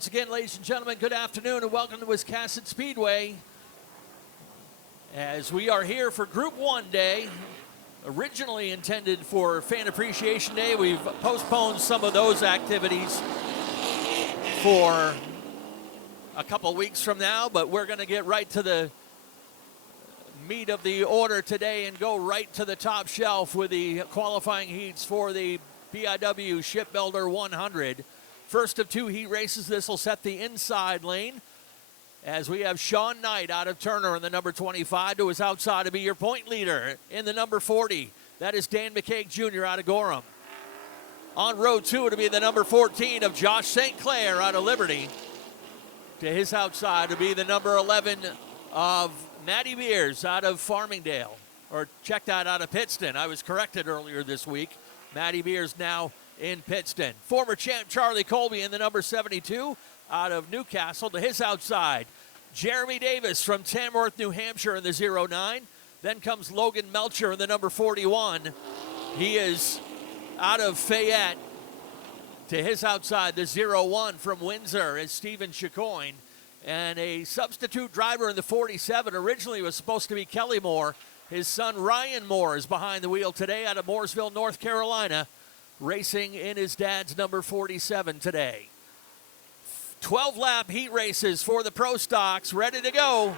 once again, ladies and gentlemen, good afternoon and welcome to Wiscasset Speedway. As we are here for Group 1 Day, originally intended for Fan Appreciation Day, we've postponed some of those activities for a couple weeks from now, but we're going to get right to the meat of the order today and go right to the top shelf with the qualifying heats for the BIW Shipbuilder 100. First of two heat races, this will set the inside lane as we have Sean Knight out of Turner in the number 25 to his outside to be your point leader in the number 40. That is Dan McCaig Jr. out of Gorham. On row two to be the number 14 of Josh St. Clair out of Liberty. To his outside to be the number 11 of Matty Beers out of Farmingdale, or check that, out of Pittston. I was corrected earlier this week. Matty Beers now in Pittston. Former champ Charlie Colby in the number 72 out of Newcastle. To his outside, Jeremy Davis from Tamworth, New Hampshire in the 09. Then comes Logan Melcher in the number 41. He is out of Fayette. To his outside, the 01 from Windsor is Stephen Chicoine. And a substitute driver in the 47 originally was supposed to be Kelly Moore. His son Ryan Moore is behind the wheel today out of Mooresville, North Carolina, racing in his dad's number 47 today. 12-lap heat races for the Pro Stocks, ready to go.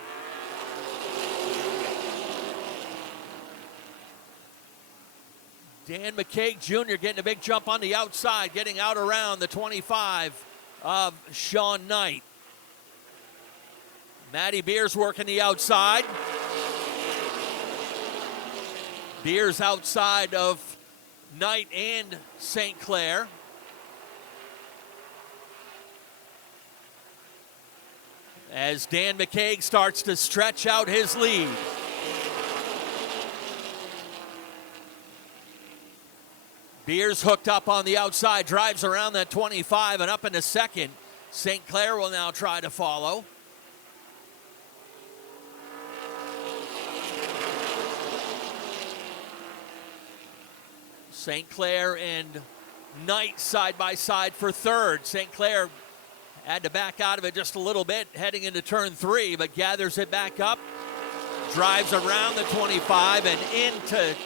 Dan McCaig Jr. getting a big jump on the outside, getting out around the 25 of Sean Knight. Matty Beers working the outside. Beers outside of Knight and St. Clair. As Dan McCaig starts to stretch out his lead. Beers hooked up on the outside, drives around that 25 and up into second. St. Clair will now try to follow. St. Clair and Knight side by side for third. St. Clair had to back out of it just a little bit heading into turn 3, but gathers it back up, drives around the 25 and into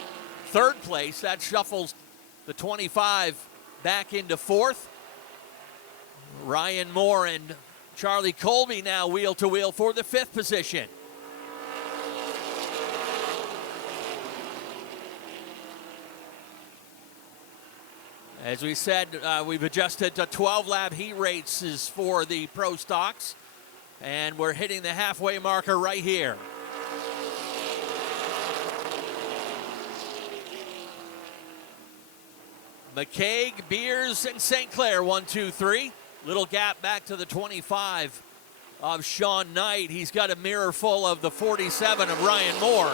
third place. That shuffles the 25 back into fourth. Ryan Moore and Charlie Colby now wheel to wheel for the 5th position. As we said, we've adjusted to 12-lap heat races for the Pro Stocks, and we're hitting the halfway marker right here. McCaig, Beers, and St. Clair, 1, 2, 3. Little gap back to the 25 of Sean Knight. He's got a mirror full of the 47 of Ryan Moore.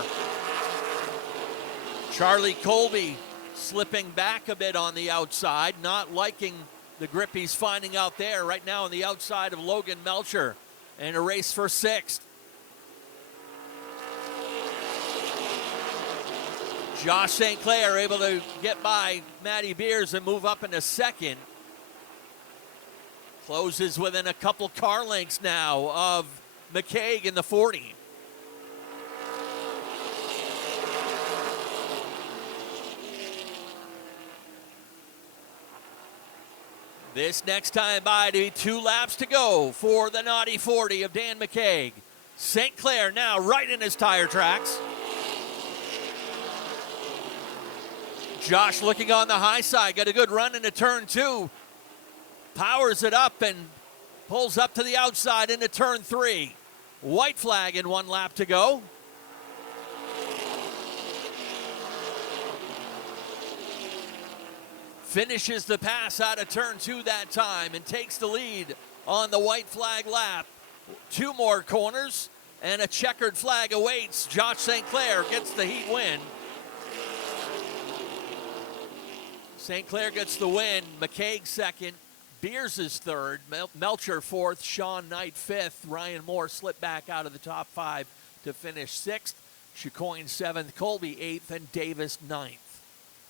Charlie Colby slipping back a bit on the outside, not liking the grip he's finding out there. Right now on the outside of Logan Melcher in a race for 6th. Josh St. Clair able to get by Matty Beers and move up into 2nd. Closes within a couple car lengths now of McCaig in the 40. This next time by to be 2 laps to go for the Naughty 40 of Dan McCaig. St. Clair now right in his tire tracks. Josh looking on the high side, got a good run into turn 2. Powers it up and pulls up to the outside into turn 3. White flag in 1 lap to go. Finishes the pass out of turn 2 that time and takes the lead on the white flag lap. 2 more corners and a checkered flag awaits. Josh St. Clair gets the heat win. St. Clair gets the win. McCaig 2nd. Beers is 3rd. Melcher 4th. Sean Knight 5th. Ryan Moore slipped back out of the top 5 to finish 6th. Chicoine 7th. Colby 8th. And Davis 9th.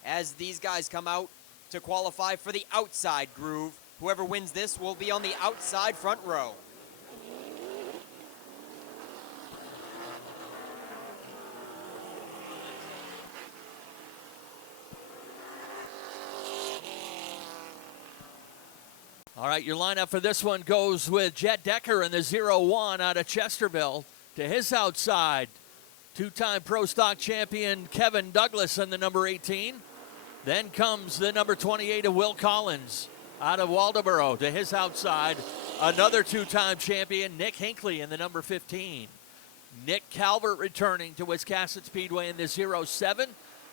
As these guys come out to qualify for the outside groove, Whoever wins this will be on the outside front row. All right, your lineup for this one goes with Jet Decker in the 0-1 out of Chesterville. To his outside, two-time Pro Stock champion Kevin Douglas in the number 18. Then comes the number 28 of Will Collins out of Waldoboro. To his outside, another two-time champion, Nick Hinckley in the number 15. Nick Calvert returning to Wiscasset Speedway in the 0-7.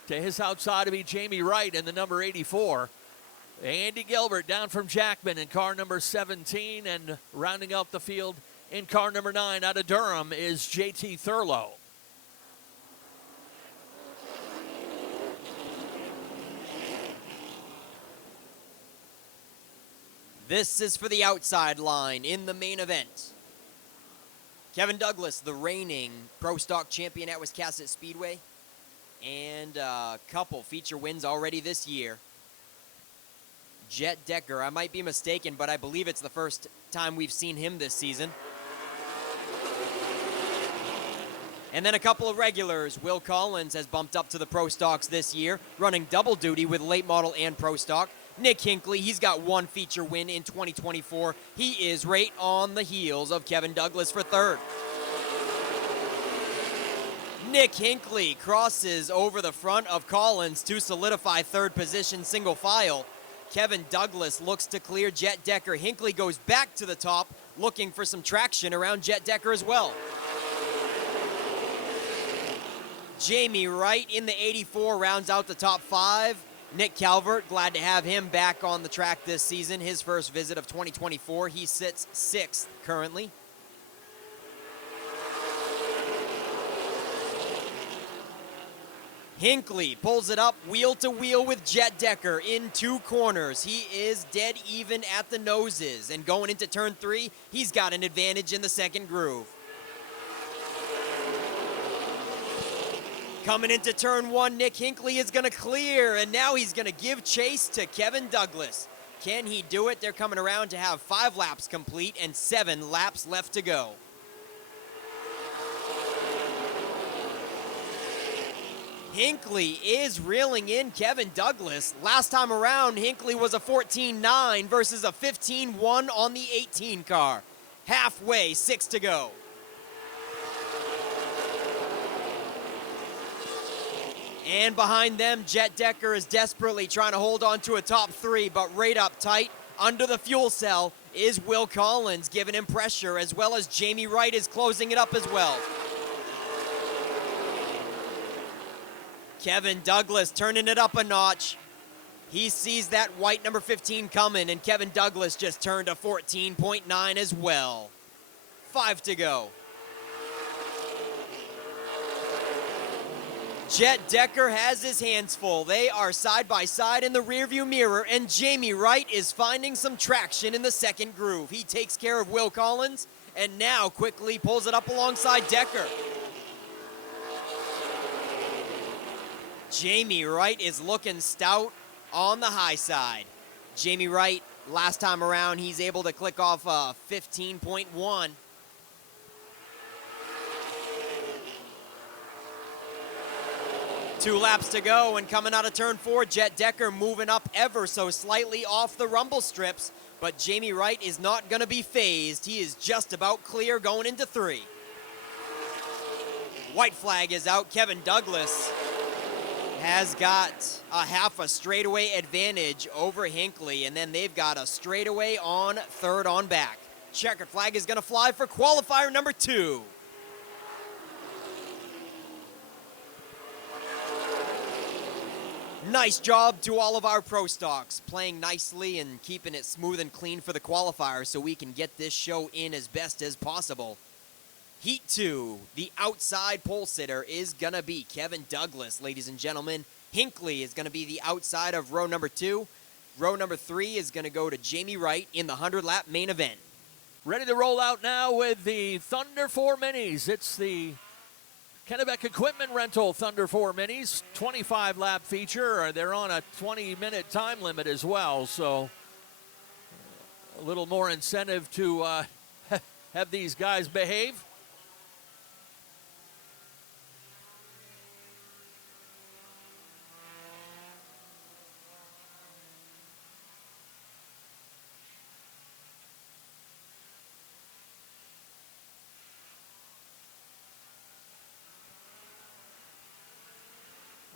To his outside to be Jamie Wright in the number 84. Andy Gilbert down from Jackman in car number 17, and rounding out the field in car number 9 out of Durham is JT Thurlow. This is for the outside line in the main event. Kevin Douglas, the reigning Pro Stock champion at Wiscasset Speedway, and a couple feature wins already this year. Jet Decker, I might be mistaken, but I believe it's the first time we've seen him this season. And then a couple of regulars. Will Collins has bumped up to the Pro Stocks this year, running double duty with late model and Pro Stock. Nick Hinckley, he's got one feature win in 2024. He is right on the heels of Kevin Douglas for third. Nick Hinckley crosses over the front of Collins to solidify third position single file. Kevin Douglas looks to clear Jet Decker. Hinckley goes back to the top, looking for some traction around Jet Decker as well. Jamie Wright in the 84 rounds out the top 5. Nick Calvert, glad to have him back on the track this season. His first visit of 2024. He sits 6th currently. Hinckley pulls it up wheel to wheel with Jet Decker in 2 corners. He is dead even at the noses, and going into turn 3, he's got an advantage in the second groove. Coming into turn 1, Nick Hinckley is going to clear, and now he's going to give chase to Kevin Douglas. Can he do it? They're coming around to have 5 laps complete and 7 laps left to go. Hinckley is reeling in Kevin Douglas. Last time around, Hinckley was a 14.9 versus a 15.1 on the 18 car. Halfway, 6 to go. And behind them, Jet Decker is desperately trying to hold on to a top 3, but right up tight, under the fuel cell, is Will Collins giving him pressure, as well as Jamie Wright is closing it up as well. Kevin Douglas turning it up a notch. He sees that white number 15 coming, and Kevin Douglas just turned a 14.9 as well. 5 to go. Jet Decker has his hands full. They are side by side in the rearview mirror, and Jamie Wright is finding some traction in the second groove. He takes care of Will Collins, and now quickly pulls it up alongside Decker. Jamie Wright is looking stout on the high side. Jamie Wright, last time around, he's able to click off a 15.1. Two laps to go, and coming out of turn 4, Jet Decker moving up ever so slightly off the rumble strips, but Jamie Wright is not going to be phased. He is just about clear going into 3. White flag is out. Kevin Douglas has got a half a straightaway advantage over Hinckley, and then they've got a straightaway on third on back. Checkered flag is going to fly for qualifier number 2. Nice job to all of our Pro Stocks, playing nicely and keeping it smooth and clean for the qualifier so we can get this show in as best as possible. Heat 2, the outside pole sitter is going to be Kevin Douglas, ladies and gentlemen. Hinckley is going to be the outside of row number 2. Row number 3 is going to go to Jamie Wright in the 100-lap main event. Ready to roll out now with the Thunder 4 Minis. It's the Kennebec Equipment Rental Thunder 4 Minis, 25-lap feature. They're on a 20-minute time limit as well, so a little more incentive to have these guys behave.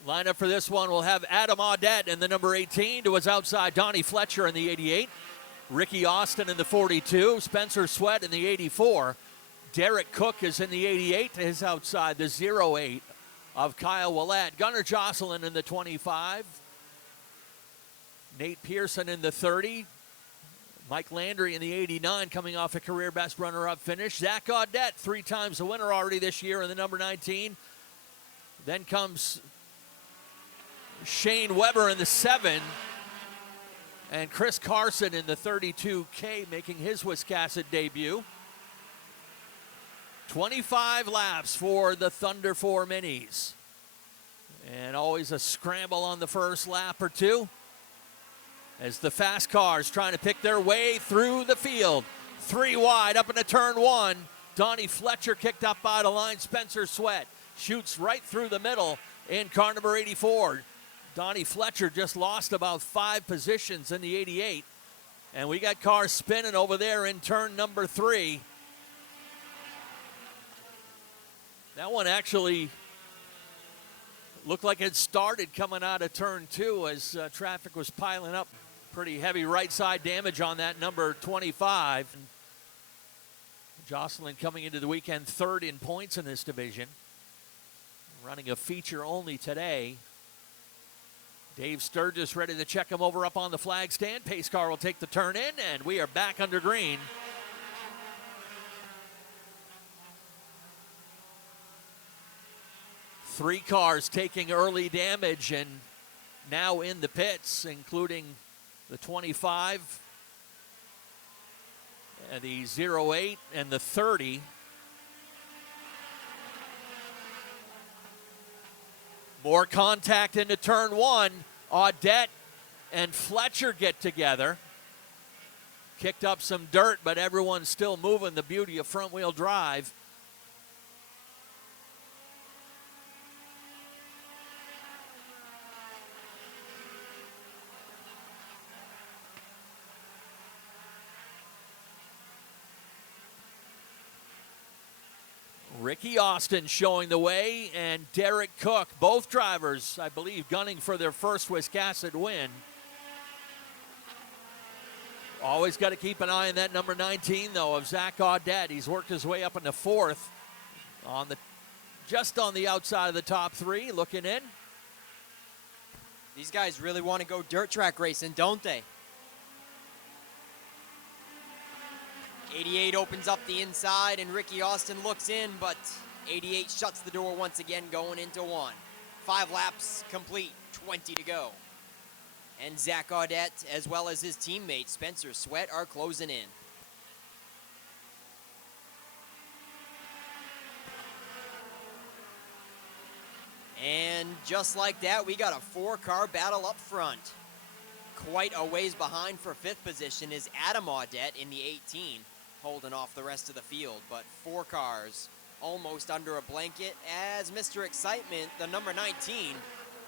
Lineup for this one, we'll have Adam Audette in the number 18 to his outside, Donnie Fletcher in the 88, Ricky Austin in the 42, Spencer Sweat in the 84, Derek Cook is in the 88 to his outside, the 08 of Kyle Willett, Gunnar Jocelyn in the 25, Nate Pearson in the 30, Mike Landry in the 89 coming off a career best runner-up finish, Zach Audette, 3 times the winner already this year in the number 19, then comes Shane Weber in the 7, and Chris Carson in the 32K making his Wiscasset debut. 25 laps for the Thunder 4 Minis. And always a scramble on the first lap or two as the fast cars trying to pick their way through the field. 3 wide up into turn 1. Donnie Fletcher kicked up by the line. Spencer Sweat shoots right through the middle in car number 84. Donnie Fletcher just lost about 5 positions in the 88. And we got cars spinning over there in turn number 3. That one actually looked like it started coming out of turn 2 as traffic was piling up. Pretty heavy right side damage on that number 25. Jocelyn coming into the weekend 3rd in points in this division. Running a feature only today. Dave Sturgis ready to check him over up on the flag stand. Pace car will take the turn in, and we are back under green. Three cars taking early damage and now in the pits, including the 25, the 08, and the 30. More contact into turn 1. Audette and Fletcher get together. Kicked up some dirt, but everyone's still moving. The beauty of front-wheel drive. Ricky Austin showing the way, and Derek Cook, both drivers, I believe, gunning for their first Wiscasset win. Always got to keep an eye on that number 19, though, of Zach Audette. He's worked his way up into 4th, just on the outside of the top 3, looking in. These guys really want to go dirt track racing, don't they? 88 opens up the inside, and Ricky Austin looks in, but 88 shuts the door once again, going into 1. 5 laps complete, 20 to go. And Zach Audette, as well as his teammate Spencer Sweat, are closing in. And just like that, we got a 4-car battle up front. Quite a ways behind for 5th position is Adam Audette in the 18. Holding off the rest of the field, but 4 cars almost under a blanket as Mr. Excitement, the number 19,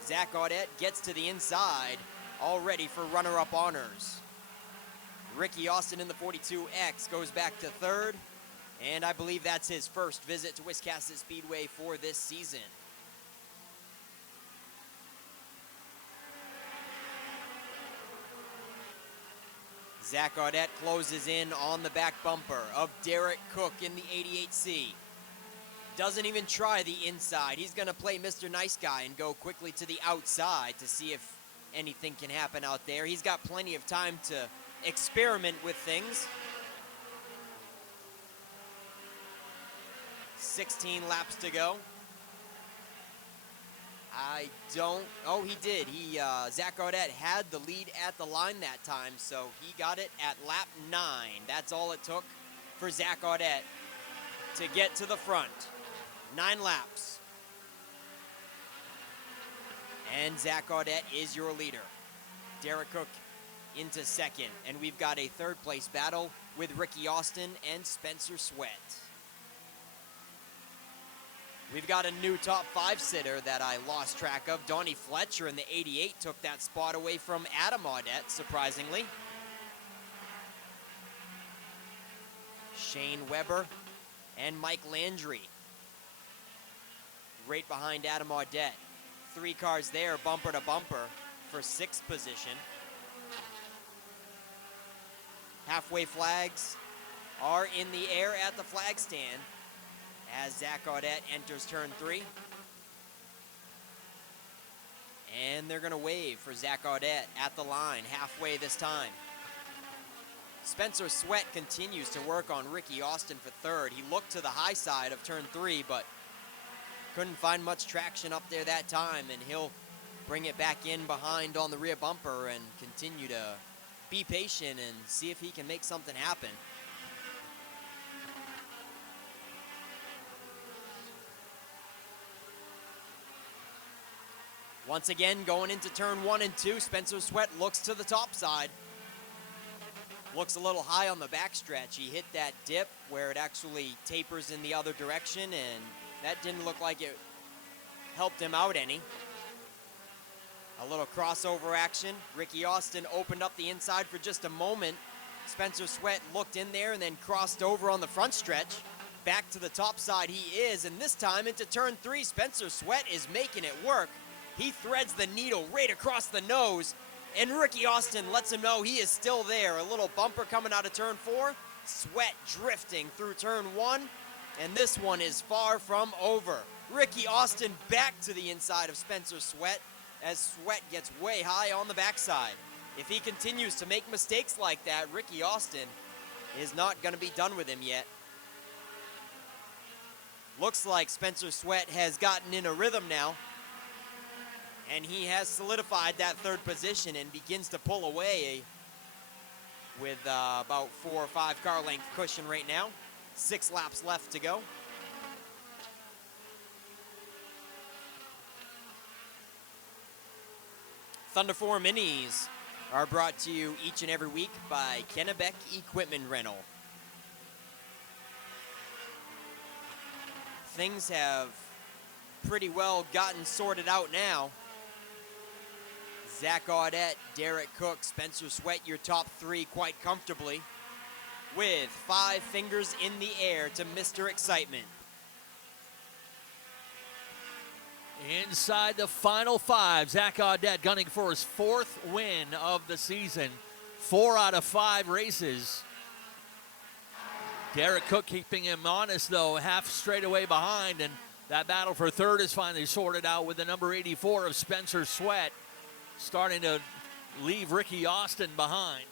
Zach Audette, gets to the inside, all ready for runner-up honors. Ricky Austin in the 42X goes back to 3rd, and I believe that's his first visit to Wiscasset Speedway for this season. Zach Audette closes in on the back bumper of Derek Cook in the 88C. Doesn't even try the inside. He's going to play Mr. Nice Guy and go quickly to the outside to see if anything can happen out there. He's got plenty of time to experiment with things. 16 laps to go. Oh, he did. Zach Audette had the lead at the line that time, so he got it at lap 9. That's all it took for Zach Audette to get to the front. 9 laps. And Zach Audette is your leader. Derek Cook into second. And we've got a third place battle with Ricky Austin and Spencer Sweat. We've got a new top 5 sitter that I lost track of. Donnie Fletcher in the 88 took that spot away from Adam Audette, surprisingly. Shane Weber and Mike Landry right behind Adam Audette. 3 cars there, bumper to bumper for 6th position. Halfway flags are in the air at the flag stand as Zach Audette enters turn 3. And they're going to wave for Zach Audette at the line, halfway this time. Spencer Sweat continues to work on Ricky Austin for 3rd. He looked to the high side of turn 3, but couldn't find much traction up there that time, and he'll bring it back in behind on the rear bumper and continue to be patient and see if he can make something happen. Once again, going into turn 1 and 2, Spencer Sweat looks to the top side. Looks a little high on the backstretch. He hit that dip where it actually tapers in the other direction, and that didn't look like it helped him out any. A little crossover action. Ricky Austin opened up the inside for just a moment. Spencer Sweat looked in there and then crossed over on the front stretch. Back to the top side he is, and this time into turn 3, Spencer Sweat is making it work. He threads the needle right across the nose, and Ricky Austin lets him know he is still there. A little bumper coming out of turn 4. Sweat drifting through turn 1, and this one is far from over. Ricky Austin back to the inside of Spencer Sweat as Sweat gets way high on the backside. If he continues to make mistakes like that, Ricky Austin is not going to be done with him yet. Looks like Spencer Sweat has gotten in a rhythm now, and he has solidified that 3rd position and begins to pull away with about 4 or 5 car length cushion right now. 6 laps left to go. Thunder 4 Minis are brought to you each and every week by Kennebec Equipment Rental. Things have pretty well gotten sorted out now. Zach Audette, Derek Cook, Spencer Sweat, your top 3 quite comfortably, with 5 fingers in the air to Mr. Excitement. Inside the final 5, Zach Audette gunning for his 4th win of the season. 4 out of 5 races. Derek Cook keeping him honest, though, half straightaway behind, and that battle for 3rd is finally sorted out with the number 84 of Spencer Sweat starting to leave Ricky Austin behind.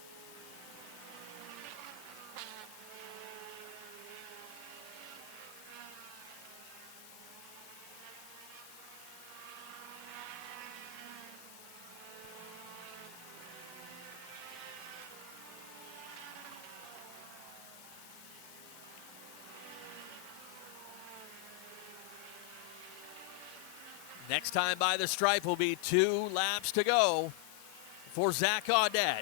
Next time by the stripe will be 2 laps to go for Zach Audette.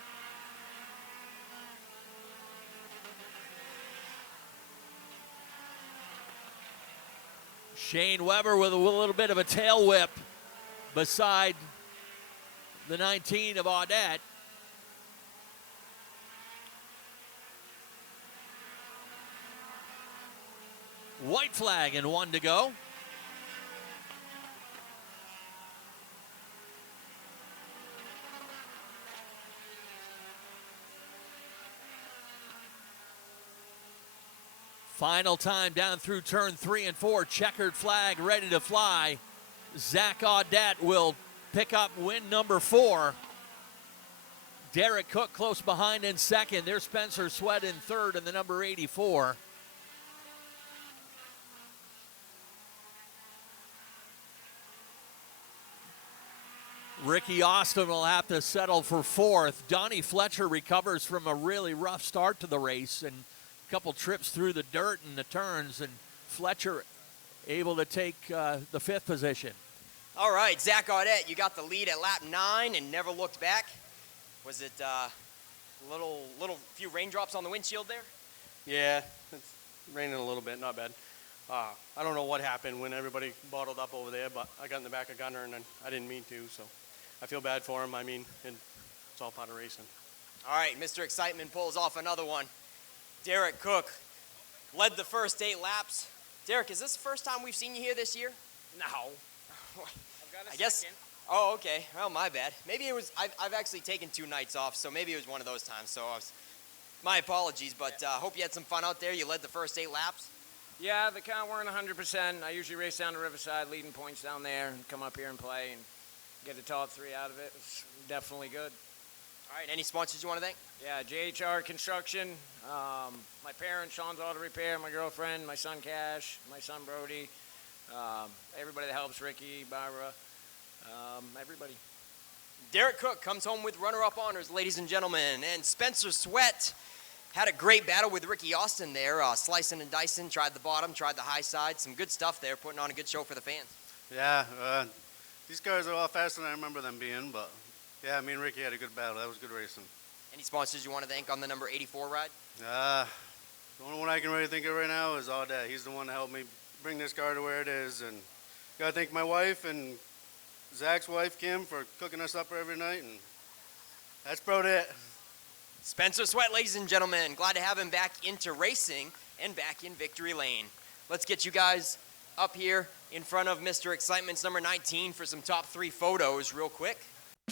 Shane Weber with a little bit of a tail whip beside the 19 of Audette. White flag and 1 to go. Final time down through turn 3 and 4. Checkered flag ready to fly. Zach Audette will pick up win number 4. Derek Cook close behind in 2nd. There's Spencer Sweat in 3rd and the number 84. Ricky Austin will have to settle for 4th. Donnie Fletcher recovers from a really rough start to the race and couple trips through the dirt and the turns, and Fletcher able to take the 5th position. All right, Zach Audette, you got the lead at lap 9 and never looked back. Was it Little few raindrops on the windshield there. Yeah, it's raining a little bit, not bad. I don't know what happened when everybody bottled up over there, but I got in the back of Gunner and I didn't mean to, so I feel bad for him. I mean, it's all part of racing. All right, Mr. Excitement pulls off another one. Derek Cook led the first 8 laps. Derek, is this the first time we've seen you here this year? No. I've got a I guess. second. Oh, okay. Well, my bad. Maybe it was. I've actually taken 2 nights off, so maybe it was one of those times. So my apologies, but hope you had some fun out there. You led the first 8 laps. Yeah, the car weren't 100%. I usually race down to Riverside, leading points down there, and come up here and play and get a top 3 out of it. It's definitely good. All right. Any sponsors you want to thank? Yeah, JHR Construction, my parents, Sean's Auto Repair, my girlfriend, my son Cash, my son Brody, everybody that helps, Ricky, Barbara, everybody. Derek Cook comes home with runner-up honors, ladies and gentlemen. And Spencer Sweat had a great battle with Ricky Austin there, slicing and dicing, tried the bottom, tried the high side. Some good stuff there, putting on a good show for the fans. Yeah, these cars are a lot faster than I remember them being, but yeah, me and Ricky had a good battle. That was good racing. Any sponsors you want to thank on the number 84 ride? The only one I can really think of right now is Audette. He's the one that helped me bring this car to where it is, and gotta thank my wife and Zach's wife, Kim, for cooking us supper every night, and that's about it. Spencer Sweat, ladies and gentlemen. Glad to have him back into racing and back in victory lane. Let's get you guys up here in front of Mr. Excitement's number 19 for some top 3 photos real quick.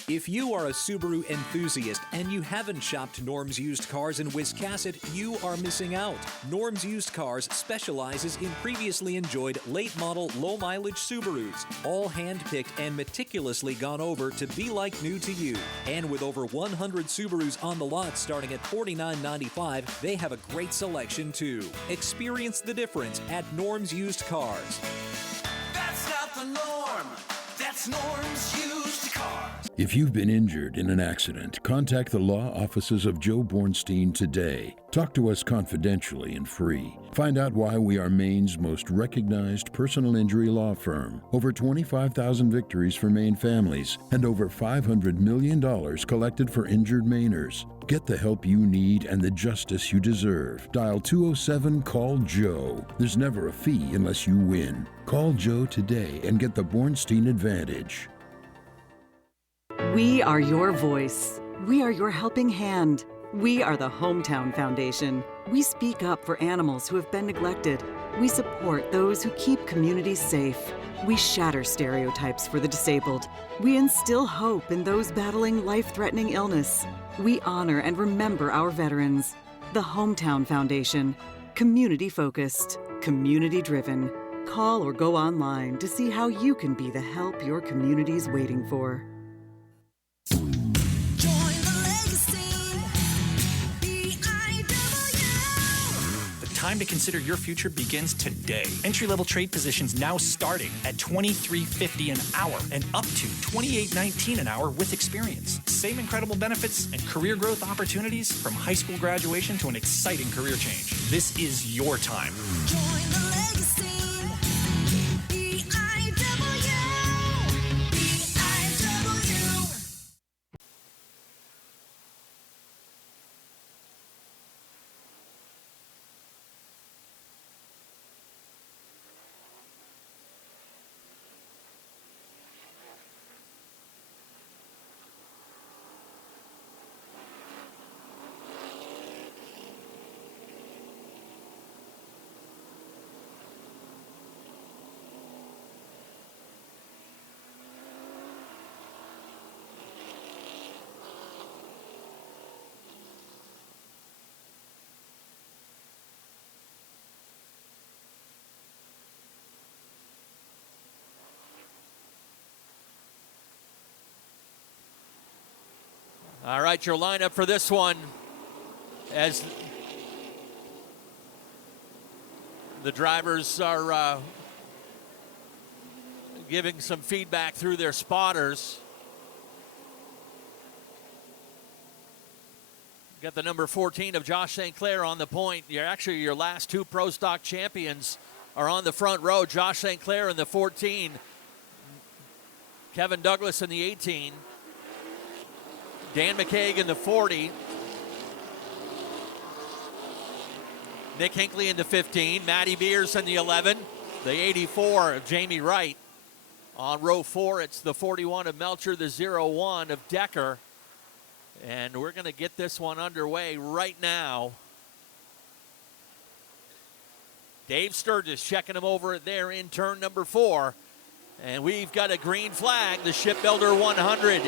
If you are a Subaru enthusiast and you haven't shopped Norm's Used Cars in Wiscasset, you are missing out. Norm's Used Cars specializes in previously enjoyed late-model, low-mileage Subarus, all hand-picked and meticulously gone over to be like new to you. And with over 100 Subarus on the lot starting at $49.95, they have a great selection too. Experience the difference at Norm's Used Cars. That's not the norm. That's Norm's Used Cars. If you've been injured in an accident, contact the law offices of Joe Bornstein today. Talk to us confidentially and free. Find out why we are Maine's most recognized personal injury law firm. Over 25,000 victories for Maine families and over $500 million collected for injured Mainers. Get the help you need and the justice you deserve. Dial 207-CALL-JOE. There's never a fee unless you win. Call Joe today and get the Bornstein advantage. We are your voice. We are your helping hand. We are the Hometown Foundation. We speak up for animals who have been neglected. We support those who keep communities safe. We shatter stereotypes for the disabled. We instill hope in those battling life-threatening illness. We honor and remember our veterans. The Hometown Foundation. Community-focused. Community-driven. Call or go online to see how you can be the help your community's waiting for. Time to consider your future begins today. Entry-level trade positions now starting at $23.50 an hour and up to $28.19 an hour with experience. Same incredible benefits and career growth opportunities from high school graduation to an exciting career change. This is your time. Join the legacy. All right, your lineup for this one as the drivers are giving some feedback through their spotters. Got the number 14 of Josh St. Clair on the point. Your last 2 Pro Stock champions are on the front row. Josh St. Clair in the 14, Kevin Douglas in the 18. Dan McCaig in the 40, Nick Hinckley in the 15, Matty Beers in the 11, the 84 of Jamie Wright. On row 4, it's the 41 of Melcher, the 01 of Decker. And we're going to get this one underway right now. Dave Sturgis checking him over there in turn number 4. And we've got a green flag. The Shipbuilder 100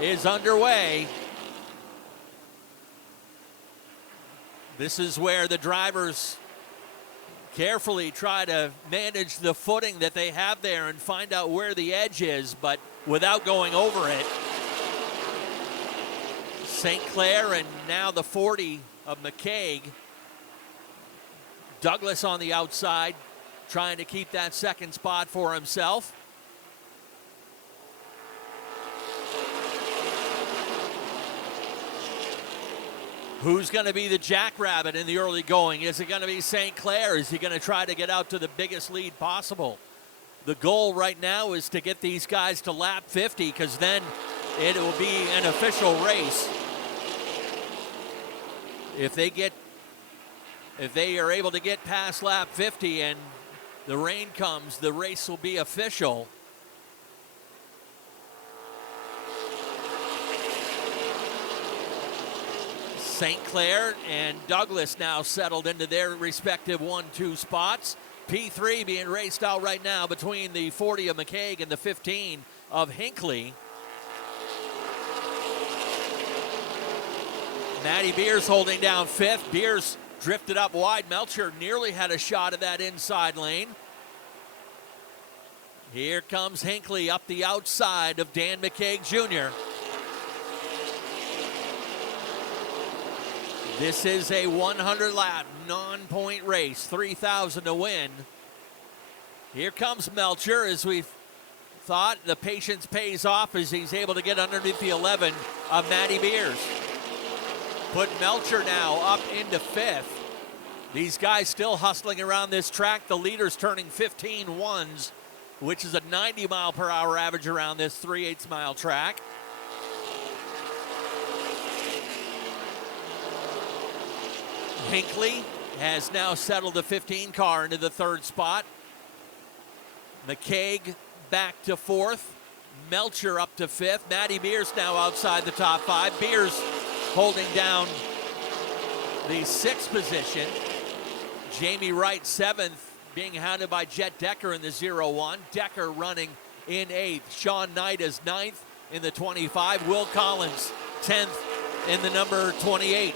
is underway. This is where the drivers carefully try to manage the footing that they have there and find out where the edge is, but without going over it. St. Clair and now the 40 of McCaig. Douglas on the outside, trying to keep that second spot for himself. Who's going to be the jackrabbit in the early going? Is it going to be St. Clair? Is he going to try to get out to the biggest lead possible? The goal right now is to get these guys to lap 50, because then it will be an official race. If they are able to get past lap 50 and the rain comes, the race will be official. St. Clair and Douglas now settled into their respective 1-2 spots. P3 being raced out right now between the 40 of McCaig and the 15 of Hinckley. Matty Beers holding down 5th. Beers drifted up wide. Melcher nearly had a shot at that inside lane. Here comes Hinckley up the outside of Dan McCaig Jr. This is a 100-lap non-point race, 3,000 to win. Here comes Melcher, as we thought. The patience pays off as he's able to get underneath the 11 of Matty Beers. Put Melcher now up into 5th. These guys still hustling around this track. The leader's turning 15 ones, which is a 90-mile-per-hour average around this 3/8 mile track. Hinckley has now settled the 15 car into the 3rd spot. McCaig back to 4th. Melcher up to 5th. Matty Beers now outside the top 5. Beers holding down the 6th position. Jamie Wright 7th, being hounded by Jet Decker in the 01. Decker running in 8th. Sean Knight is 9th in the 25. Will Collins 10th in the number 28.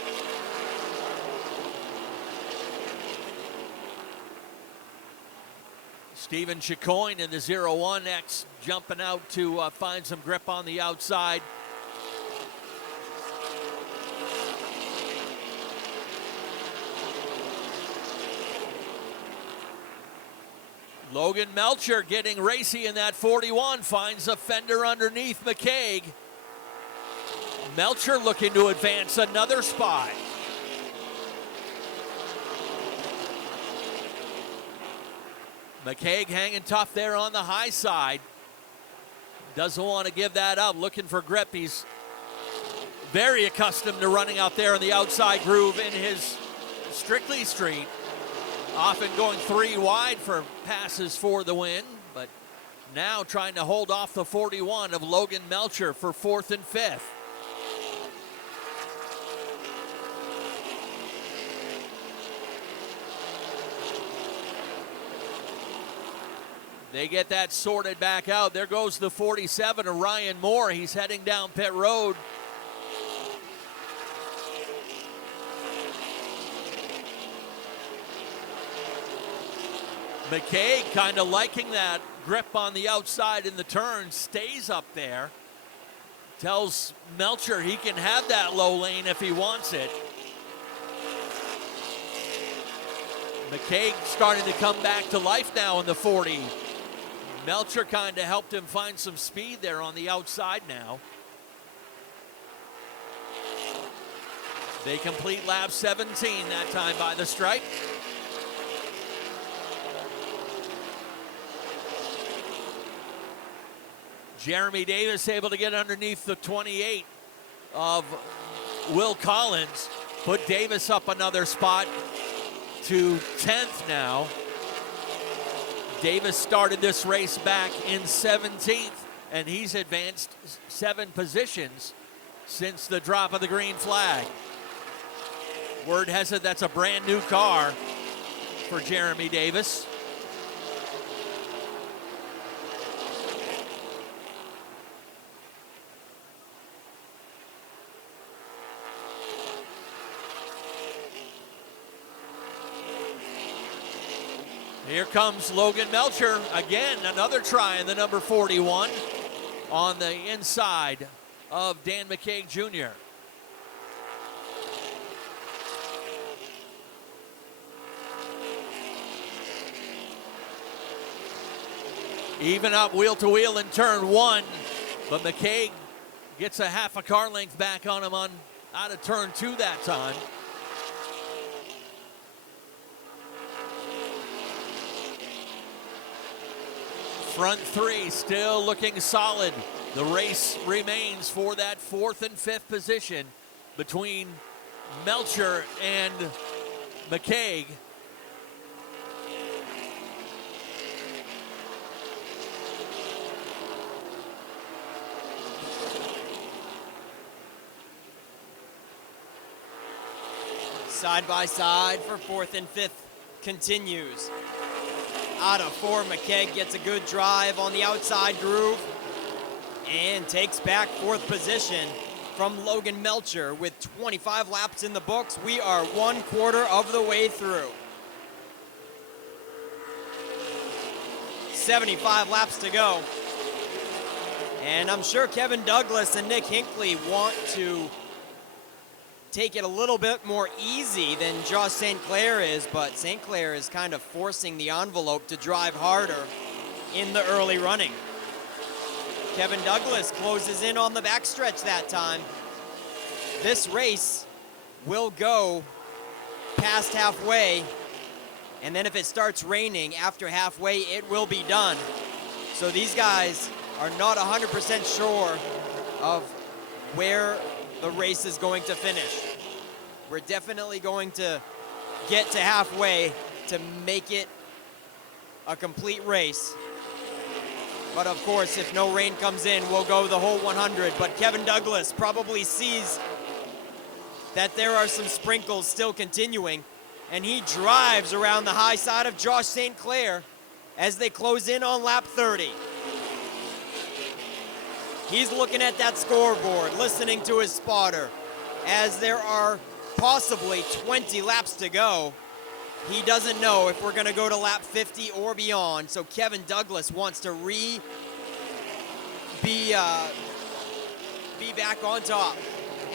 Stephen Chicoine in the 01X jumping out to find some grip on the outside. Logan Melcher getting racy in that 41, finds a fender underneath McCaig. Melcher looking to advance another spot. McCaig hanging tough there on the high side. Doesn't want to give that up, looking for grip. He's very accustomed to running out there in the outside groove in his Strictly Street. Often going 3 wide for passes for the win, but now trying to hold off the 41 of Logan Melcher for 4th and 5th. They get that sorted back out. There goes the 47 of Ryan Moore. He's heading down pit road. McCaig kind of liking that grip on the outside in the turn, stays up there. Tells Melcher he can have that low lane if he wants it. McCaig starting to come back to life now in the 40. Melcher kind of helped him find some speed there on the outside now. They complete lap 17 that time by the stripe. Jeremy Davis able to get underneath the 28 of Will Collins. Put Davis up another spot. to 10th now. Davis started this race back in 17th, and he's advanced 7 positions since the drop of the green flag. Word has it that's a brand new car for Jeremy Davis. Here comes Logan Melcher again, another try in the number 41 on the inside of Dan McCaig Jr. Even up wheel to wheel in turn 1, but McCaig gets a half a car length back on him on out of turn 2 that time. Front 3 still looking solid. The race remains for that 4th and 5th position between Melcher and McCaig. Side by side for 4th and 5th continues. Out of 4, McCaig gets a good drive on the outside groove and takes back 4th position from Logan Melcher with 25 laps in the books. We are 1/4 of the way through. 75 laps to go. And I'm sure Kevin Douglas and Nick Hinckley want to take it a little bit more easy than Josh St. Clair is, but St. Clair is kind of forcing the envelope to drive harder in the early running. Kevin Douglas closes in on the backstretch that time. This race will go past halfway, and then if it starts raining after halfway, it will be done. So these guys are not 100% sure of where the race is going to finish. We're definitely going to get to halfway to make it a complete race. But of course, if no rain comes in, we'll go the whole 100. But Kevin Douglas probably sees that there are some sprinkles still continuing, and he drives around the high side of Josh St. Clair as they close in on lap 30. He's looking at that scoreboard, listening to his spotter. As there are possibly 20 laps to go, he doesn't know if we're going to go to lap 50 or beyond. So Kevin Douglas wants to be back on top.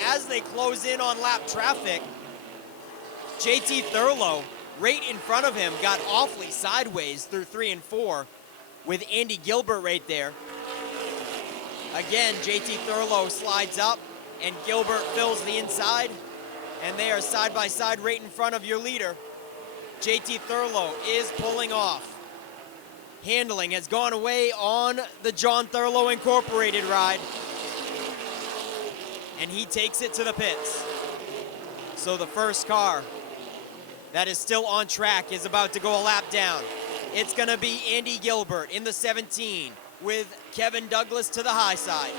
As they close in on lap traffic, JT Thurlow, right in front of him, got awfully sideways through 3 and 4 with Andy Gilbert right there. Again, JT Thurlow slides up, and Gilbert fills the inside, and they are side by side right in front of your leader. JT Thurlow is pulling off. Handling has gone away on the John Thurlow Incorporated ride, and he takes it to the pits. So the first car that is still on track is about to go a lap down. It's going to be Andy Gilbert in the 17 with Kevin Douglas to the high side.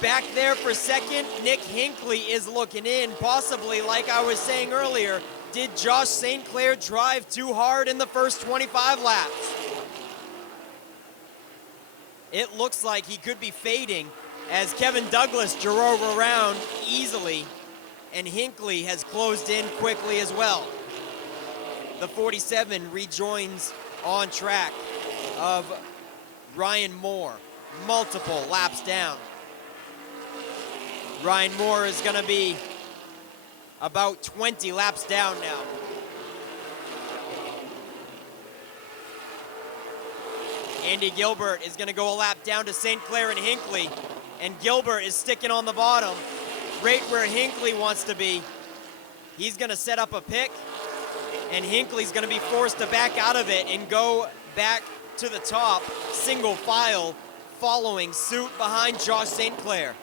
Back there for second, Nick Hinckley is looking in, possibly, like I was saying earlier, did Josh St. Clair drive too hard in the first 25 laps? It looks like he could be fading as Kevin Douglas drove around easily, and Hinckley has closed in quickly as well. The 47 rejoins on track of Ryan Moore, multiple laps down. Ryan Moore is going to be about 20 laps down now. Andy Gilbert is going to go a lap down to St. Clair and Hinckley, and Gilbert is sticking on the bottom, right where Hinckley wants to be. He's going to set up a pick, and Hinckley's going to be forced to back out of it and go back to the top, single file, following suit behind Josh St. Clair.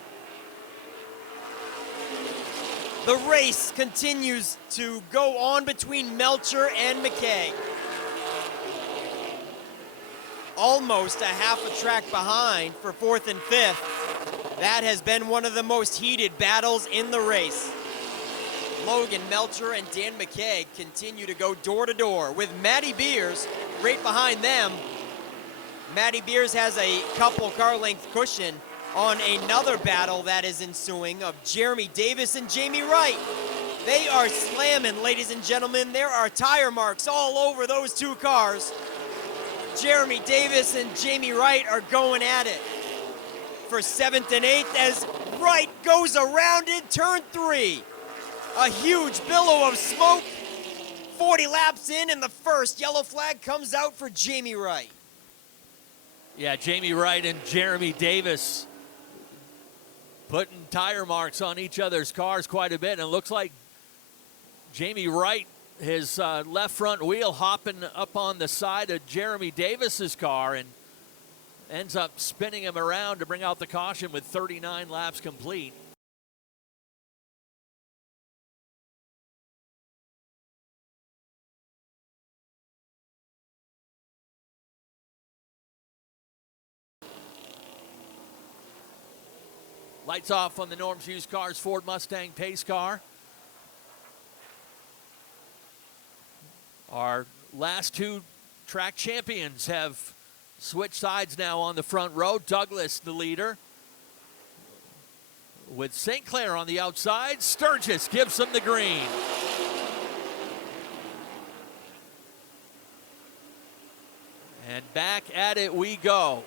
The race continues to go on between Melcher and McKay. Almost a half a track behind for 4th and 5th. That has been one of the most heated battles in the race. Logan Melcher and Dan McKay continue to go door to door with Matty Beers right behind them. Matty Beers has a couple car length cushion on another battle that is ensuing of Jeremy Davis and Jamie Wright. They are slamming, ladies and gentlemen. There are tire marks all over those two cars. Jeremy Davis and Jamie Wright are going at it for 7th and 8th as Wright goes around in turn 3. A huge billow of smoke. 40 laps in, and the first yellow flag comes out for Jamie Wright. Yeah, Jamie Wright and Jeremy Davis putting tire marks on each other's cars quite a bit. And it looks like Jamie Wright, his left front wheel hopping up on the side of Jeremy Davis's car and ends up spinning him around to bring out the caution with 39 laps complete. Lights off on the Norm's Used Cars Ford Mustang pace car. Our last two track champions have switched sides now on the front row. Douglas, the leader, with St. Clair on the outside. Sturgis gives them the green. And back at it we go.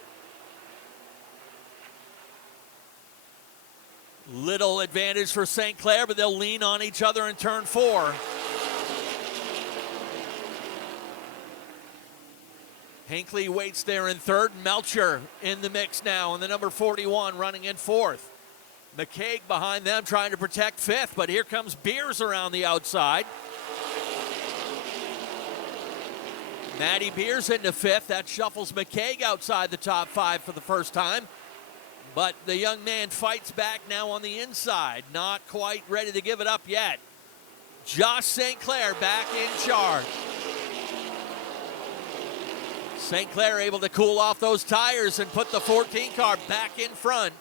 Little advantage for St. Clair, but they'll lean on each other in turn 4. Hinckley waits there in 3rd. Melcher in the mix now, and the number 41 running in 4th. McCaig behind them trying to protect 5th, but here comes Beers around the outside. Matty Beers into 5th. That shuffles McCaig outside the top 5 for the first time. But the young man fights back now on the inside. Not quite ready to give it up yet. Josh St. Clair back in charge. St. Clair able to cool off those tires and put the 14 car back in front.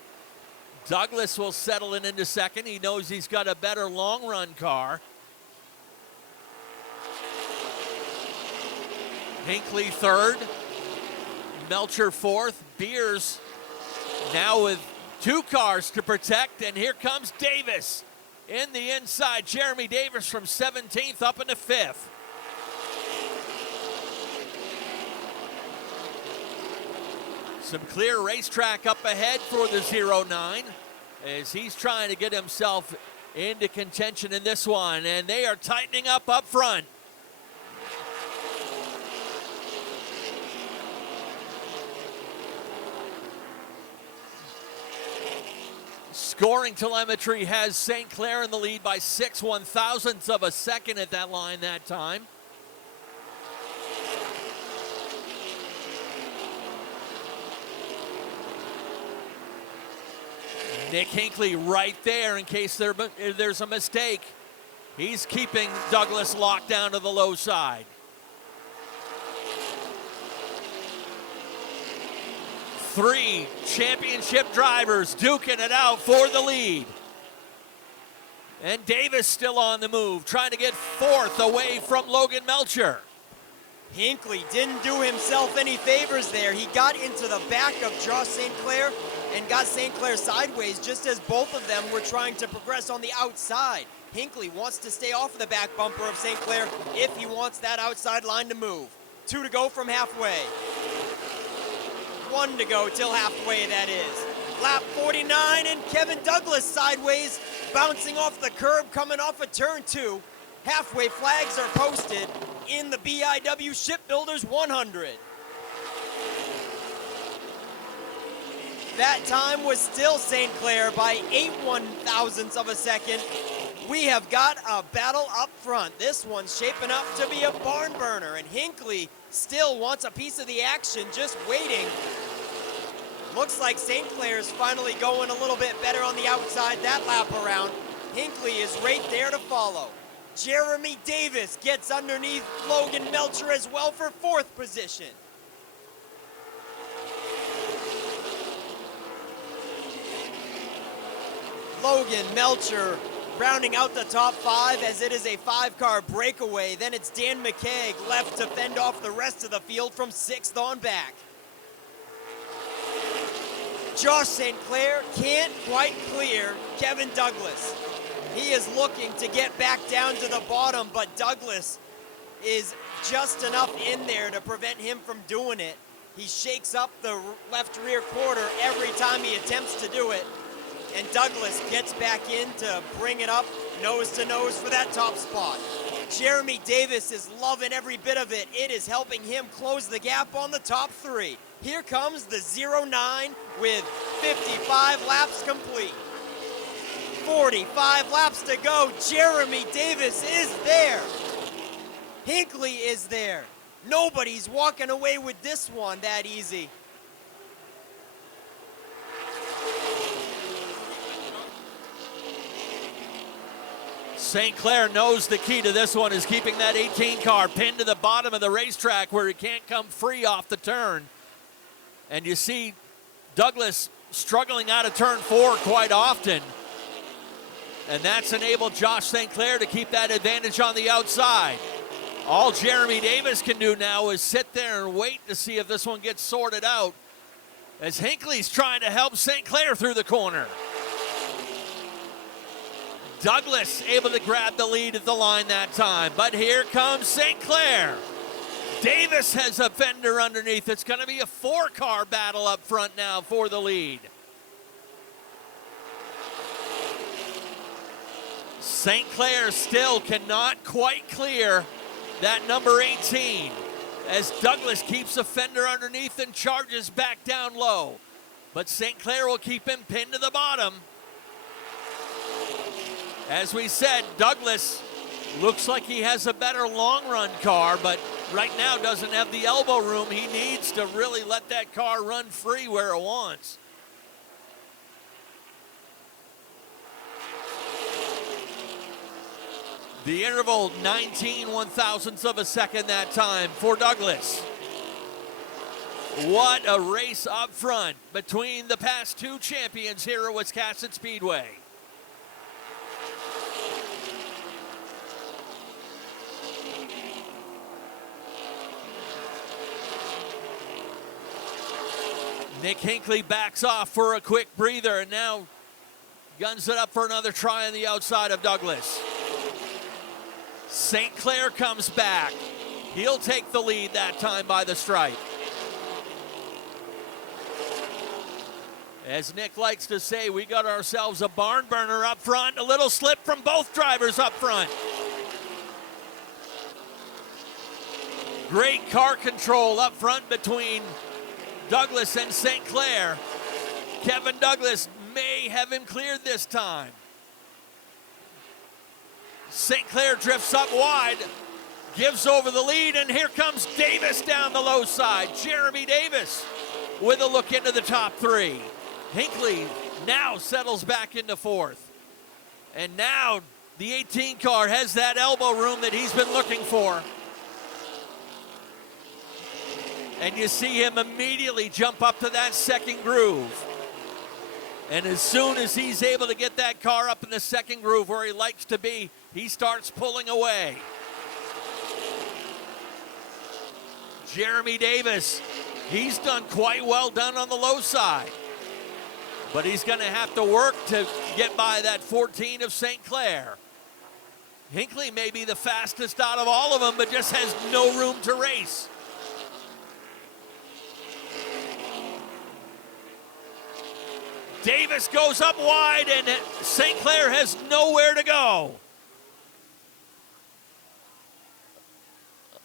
Douglas will settle in into 2nd. He knows he's got a better long run car. Hinckley 3rd. Melcher 4th. Beers now with 2 cars to protect, and here comes Davis in the inside. Jeremy Davis from 17th up into 5th. Some clear racetrack up ahead for the 09 as he's trying to get himself into contention in this one, and they are tightening up front. Scoring telemetry has St. Clair in the lead by 6 1/1000ths of a second at that line that time. Nick Hinckley right there in case there's a mistake. He's keeping Douglas locked down to the low side. Three championship drivers duking it out for the lead. And Davis still on the move, trying to get 4th away from Logan Melcher. Hinckley didn't do himself any favors there. He got into the back of Josh St. Clair and got St. Clair sideways just as both of them were trying to progress on the outside. Hinckley wants to stay off of the back bumper of St. Clair if he wants that outside line to move. 2 to go from halfway. 1 to go till halfway, that is. Lap 49, and Kevin Douglas sideways, bouncing off the curb, coming off of turn 2. Halfway flags are posted in the BIW Shipbuilders 100. That time was still St. Clair by 8 1/1000ths of a second. We have got a battle up front. This one's shaping up to be a barn burner, and Hinckley still wants a piece of the action, just waiting. Looks like St. Clair's finally going a little bit better on the outside that lap around. Hinckley is right there to follow. Jeremy Davis gets underneath Logan Melcher as well for 4th position. Logan Melcher rounding out the top 5 as it is a 5-car breakaway. Then it's Dan McKeag left to fend off the rest of the field from 6th on back. Josh St. Clair can't quite clear Kevin Douglas. He is looking to get back down to the bottom, but Douglas is just enough in there to prevent him from doing it. He shakes up the left rear quarter every time he attempts to do it, and Douglas gets back in to bring it up nose to nose for that top spot. Jeremy Davis is loving every bit of it. It is helping him close the gap on the top 3. Here comes the 09 with 55 laps complete. 45 laps to go. Jeremy Davis is there. Hinckley is there. Nobody's walking away with this one that easy. St. Clair knows the key to this one is keeping that 18 car pinned to the bottom of the racetrack where he can't come free off the turn. And you see Douglas struggling out of turn 4 quite often. And that's enabled Josh St. Clair to keep that advantage on the outside. All Jeremy Davis can do now is sit there and wait to see if this one gets sorted out, as Hinckley's trying to help St. Clair through the corner. Douglas able to grab the lead at the line that time, but here comes St. Clair. Davis has a fender underneath. It's going to be a 4-car battle up front now for the lead. St. Clair still cannot quite clear that number 18 as Douglas keeps a fender underneath and charges back down low. But St. Clair will keep him pinned to the bottom. As we said, Douglas looks like he has a better long run car, but right now doesn't have the elbow room. He needs to really let that car run free where it wants. The interval, 19 one-thousandths of a second that time for Douglas. What a race up front between the past 2 champions here at Wiscasset Speedway. Nick Hinckley backs off for a quick breather and now guns it up for another try on the outside of Douglas. St. Clair comes back. He'll take the lead that time by the stripe. As Nick likes to say, we got ourselves a barn burner up front. A little slip from both drivers up front. Great car control up front between Douglas and St. Clair. Kevin Douglas may have him cleared this time. St. Clair drifts up wide, gives over the lead, and here comes Davis down the low side. Jeremy Davis with a look into the top 3. Hinckley now settles back into 4th. And now the 18 car has that elbow room that he's been looking for. And you see him immediately jump up to that second groove. And as soon as he's able to get that car up in the second groove where he likes to be, he starts pulling away. Jeremy Davis, he's done quite well done on the low side. But he's going to have to work to get by that 14 of St. Clair. Hinckley may be the fastest out of all of them, but just has no room to race. Davis goes up wide, and St. Clair has nowhere to go.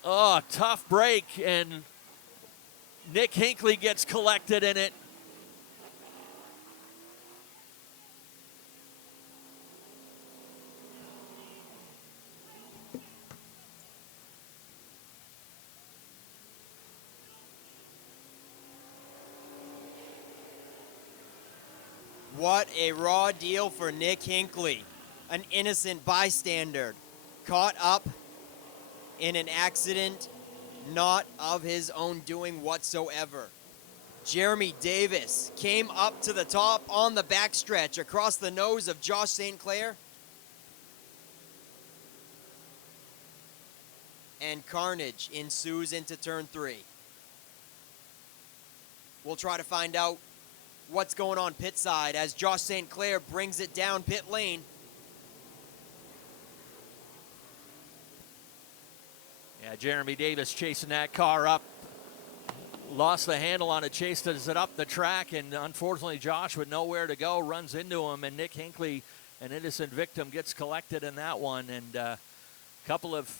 Oh, tough break, and Nick Hinckley gets collected in it. What a raw deal for Nick Hinckley. an innocent bystander caught up in an accident not of his own doing whatsoever. Jeremy Davis came up to the top on the backstretch across the nose of Josh St. Clair. And carnage ensues into turn 3. We'll try to find out what's going on pit side as Josh St. Clair brings it down pit lane. Yeah, Jeremy Davis chasing that car up. Lost the handle on it, chased it up the track, and unfortunately Josh with nowhere to go runs into him, and Nick Hinckley, an innocent victim, gets collected in that one. And a couple of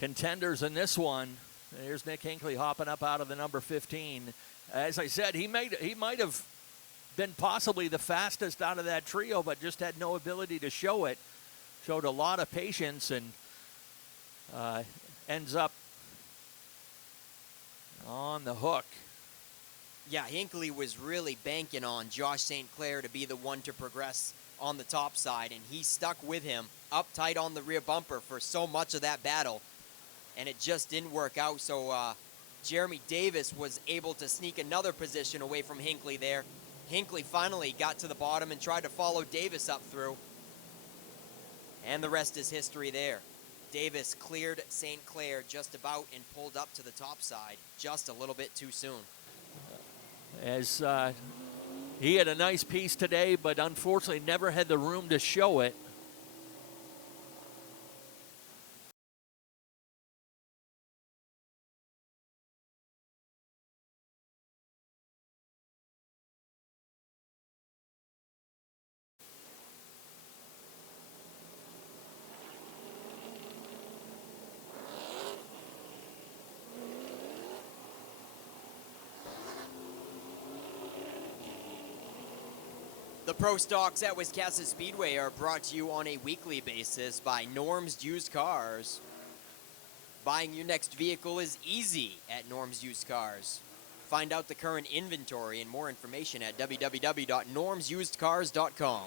contenders in this one. Here's Nick Hinckley hopping up out of the number 15. As I said, he might have been possibly the fastest out of that trio, but just had no ability to show it. Showed a lot of patience and ends up on the hook. Yeah, Hinckley was really banking on Josh St. Clair to be the one to progress on the top side, and he stuck with him up tight on the rear bumper for so much of that battle, and it just didn't work out. So Jeremy Davis was able to sneak another position away from Hinckley there. Hinckley finally got to the bottom and tried to follow Davis up through, and the rest is history there. Davis cleared St. Clair just about and pulled up to the top side just a little bit too soon. As he had a nice piece today, but unfortunately never had the room to show it. The Pro Stocks at Wiscasset Speedway are brought to you on a weekly basis by Norm's Used Cars. Buying your next vehicle is easy at Norm's Used Cars. Find out the current inventory and more information at www.normsusedcars.com.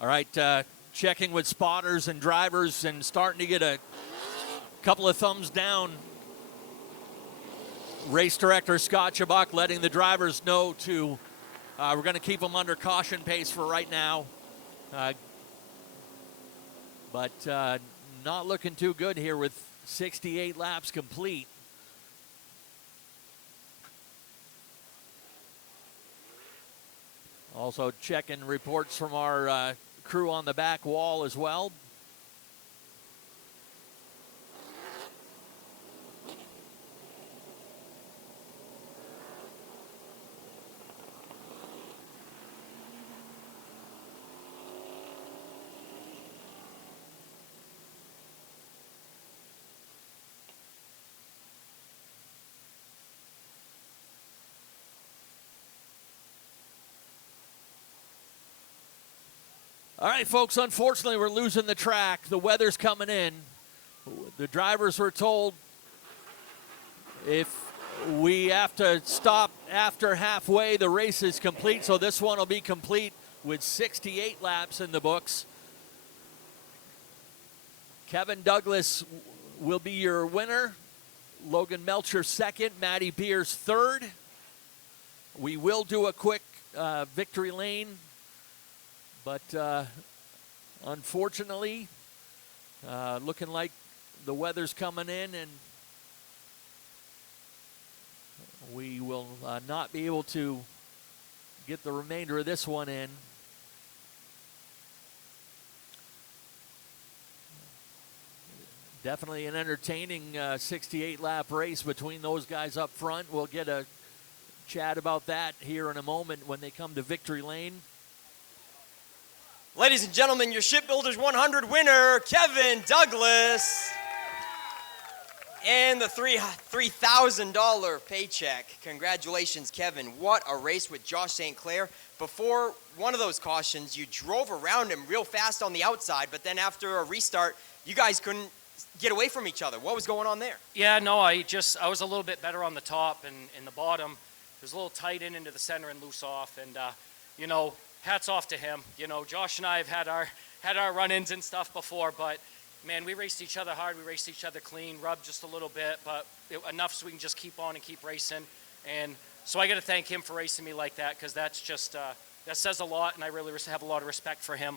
All right, checking with spotters and drivers and starting to get a couple of thumbs down. Race director Scott Chabak letting the drivers know to we're going to keep them under caution pace for right now. But not looking too good here with 68 laps complete. Also checking reports from our crew on the back wall as well. All right, folks, unfortunately, we're losing the track. The weather's coming in. The drivers were told if we have to stop after halfway, the race is complete. So this one will be complete with 68 laps in the books. Kevin Douglas will be your winner. Logan Melcher second. Matty Beers third. We will do a quick victory lane. But unfortunately, looking like the weather's coming in, and we will not be able to get the remainder of this one in. Definitely an entertaining 68-lap race between those guys up front. We'll get a chat about that here in a moment when they come to victory lane. Ladies and gentlemen, your Shipbuilders 100 winner, Kevin Douglas. And the $3,000 paycheck. Congratulations, Kevin. What a race with Josh St. Clair. Before one of those cautions, you drove around him real fast on the outside, but then after a restart, you guys couldn't get away from each other. What was going on there? Yeah, no, I was a little bit better on the top, and in the bottom, it was a little tight into the center and loose off, and, hats off to him. You know, Josh and I have had our run-ins and stuff before, but man, we raced each other hard. We raced each other clean, rubbed just a little bit, but enough so we can just keep on and keep racing. And so I got to thank him for racing me like that, because that's just that says a lot, and I really have a lot of respect for him.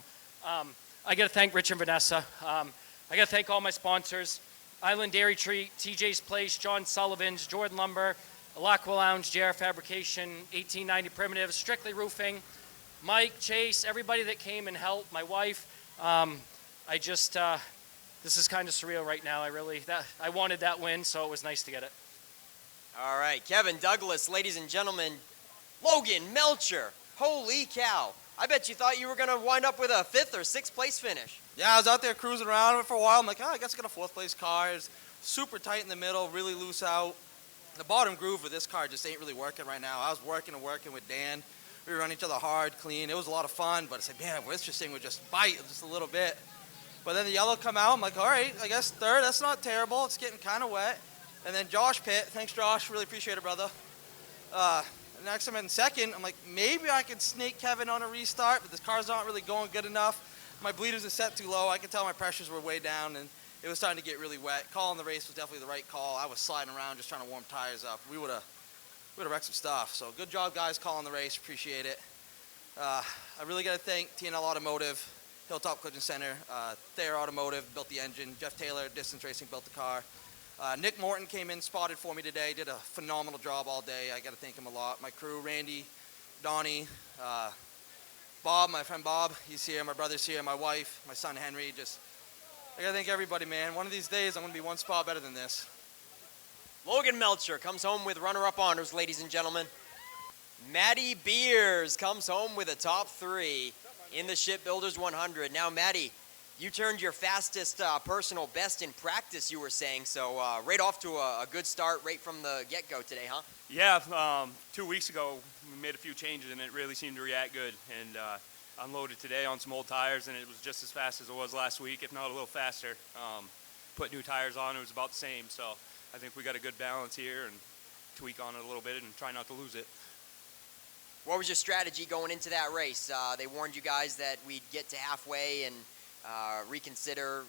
I got to thank Rich and Vanessa. I got to thank all my sponsors: Island Dairy Treat, TJ's Place, John Sullivan's, Jordan Lumber, Alacqua Lounge, JR Fabrication, 1890 Primitives, Strictly Roofing, Mike, Chase, everybody that came and helped, my wife. This is kind of surreal right now. I wanted that win, so it was nice to get it. All right, Kevin Douglas, ladies and gentlemen, Logan Melcher. Holy cow. I bet you thought you were going to wind up with a 5th or 6th place finish. Yeah, I was out there cruising around for a while. I'm like, I guess I got a 4th place car. It's super tight in the middle, really loose out. The bottom groove of this car just ain't really working right now. I was working with Dan. We were running each other hard, clean. It was a lot of fun, but I said, man, this thing would just bite just a little bit. But then the yellow come out. I'm like, all right, I guess 3rd. That's not terrible. It's getting kind of wet. And then Josh Pitt. Thanks, Josh. Really appreciate it, brother. Next, I'm in 2nd. I'm like, maybe I can snake Kevin on a restart, but this car's not really going good enough. My bleeders are set too low. I could tell my pressures were way down, and it was starting to get really wet. Calling the race was definitely the right call. I was sliding around just trying to warm tires up. We would have wrecked some stuff. So good job, guys, calling the race. Appreciate it. I really got to thank TNL Automotive, Hilltop Collision Center, Thayer Automotive built the engine, Jeff Taylor, Distance Racing, built the car. Nick Morton came in, spotted for me today, did a phenomenal job all day. I got to thank him a lot. My crew, Randy, Donnie, Bob, my friend Bob, he's here, my brother's here, my wife, my son Henry. I got to thank everybody, man. One of these days, I'm going to be one spot better than this. Logan Melcher comes home with runner-up honors, ladies and gentlemen. Matty Beers comes home with a top 3 in the Shipbuilders 100. Now, Matty, you turned your fastest personal best in practice, you were saying, so right off to a good start right from the get-go today, huh? Yeah, 2 weeks ago we made a few changes and it really seemed to react good, and unloaded today on some old tires, and it was just as fast as it was last week, if not a little faster. Put new tires on, it was about the same, so I think we got a good balance here and tweak on it a little bit and try not to lose it. What was your strategy going into that race? They warned you guys that we'd get to halfway and reconsider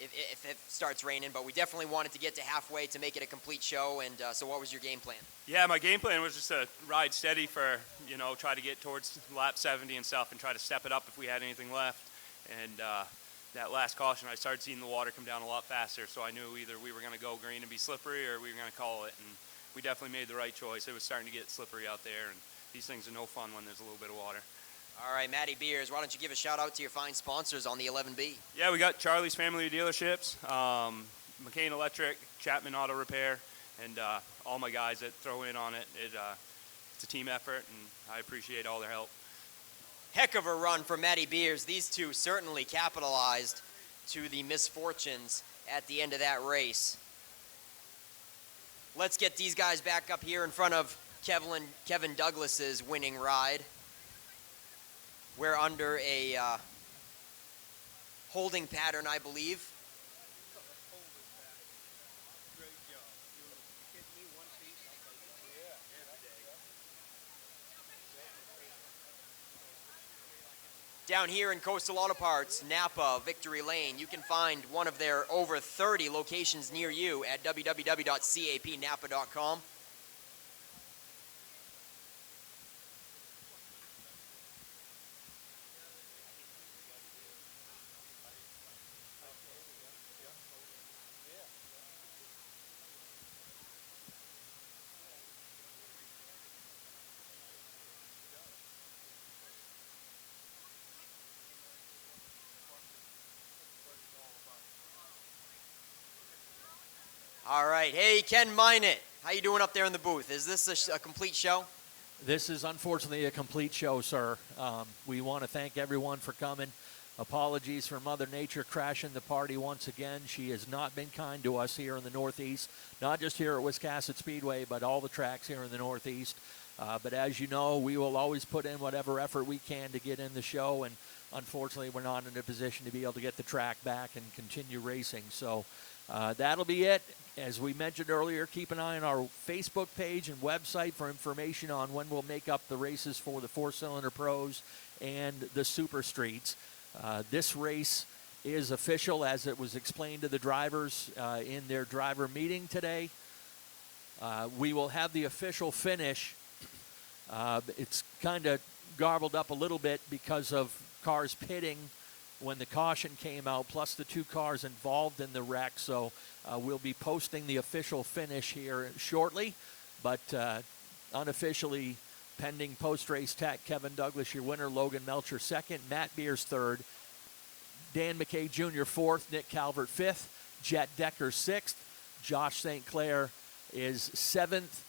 if it starts raining, but we definitely wanted to get to halfway to make it a complete show, and so what was your game plan? Yeah, my game plan was just to ride steady for, try to get towards lap 70 and stuff and try to step it up if we had anything left. And that last caution, I started seeing the water come down a lot faster, so I knew either we were going to go green and be slippery or we were going to call it, and we definitely made the right choice. It was starting to get slippery out there, and these things are no fun when there's a little bit of water. All right, Matty Beers, why don't you give a shout-out to your fine sponsors on the 11B? Yeah, we got Charlie's Family Dealerships, McCain Electric, Chapman Auto Repair, and all my guys that throw in on it. It's a team effort, and I appreciate all their help. Heck of a run for Matty Beers. These two certainly capitalized to the misfortunes at the end of that race. Let's get these guys back up here in front of Kevin Douglas's winning ride. We're under a holding pattern, I believe. Down here in Coastal Auto Parts, Napa, Victory Lane, you can find one of their over 30 locations near you at www.capnapa.com. All right. Hey, Ken Minot. How you doing up there in the booth? Is this a complete show? This is unfortunately a complete show, sir. We want to thank everyone for coming. Apologies for Mother Nature crashing the party once again. She has not been kind to us here in the Northeast, not just here at Wiscasset Speedway, but all the tracks here in the Northeast. But as you know, we will always put in whatever effort we can to get in the show, and unfortunately we're not in a position to be able to get the track back and continue racing. So That'll be it. As we mentioned earlier, keep an eye on our Facebook page and website for information on when we'll make up the races for the 4-cylinder pros and the super streets. This race is official, as it was explained to the drivers in their driver meeting today. We will have the official finish. It's kind of garbled up a little bit because of cars pitting when the caution came out, plus the 2 cars involved in the wreck. So we'll be posting the official finish here shortly, but unofficially, pending post-race tech, Kevin Douglas, your winner, Logan Melcher second, Matt Beers third, Dan McKay Jr. fourth, Nick Calvert fifth, Jet Decker sixth, Josh St. Clair is seventh,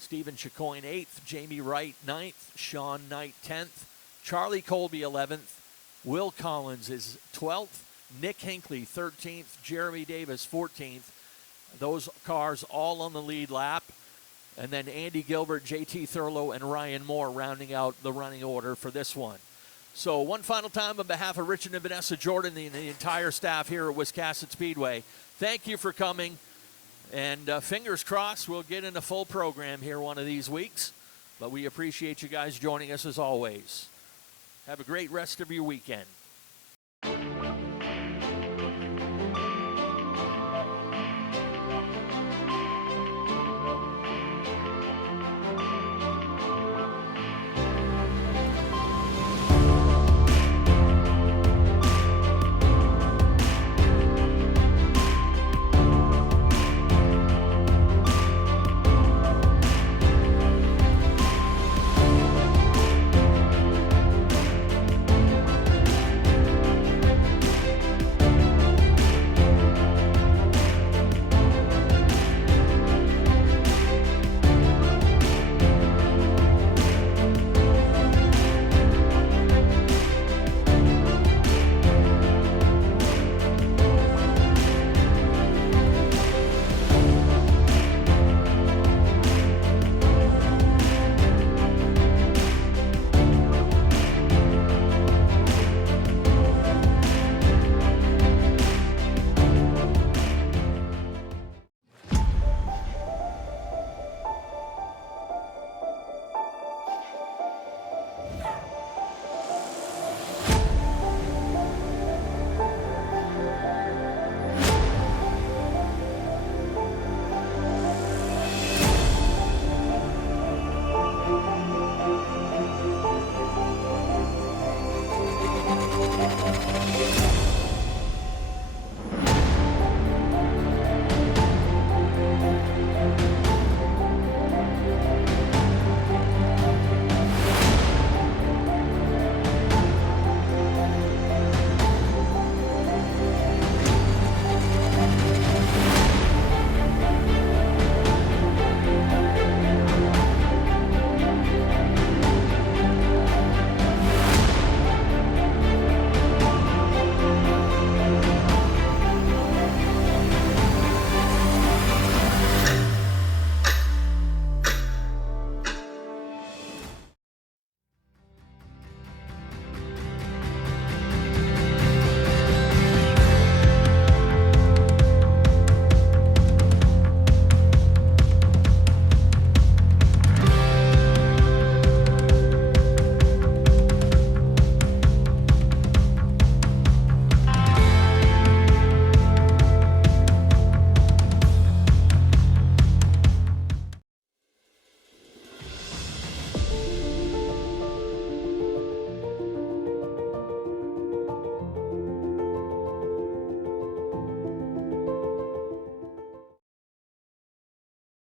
Stephen Chicoine eighth, Jamie Wright ninth, Sean Knight 10th, Charlie Colby 11th, Will Collins is 12th, Nick Hinckley 13th, Jeremy Davis 14th. Those cars all on the lead lap. And then Andy Gilbert, JT Thurlow, and Ryan Moore rounding out the running order for this one. So one final time on behalf of Richard and Vanessa Jordan and the entire staff here at Wiscasset Speedway, thank you for coming. And fingers crossed we'll get in a full program here one of these weeks. But we appreciate you guys joining us as always. Have a great rest of your weekend.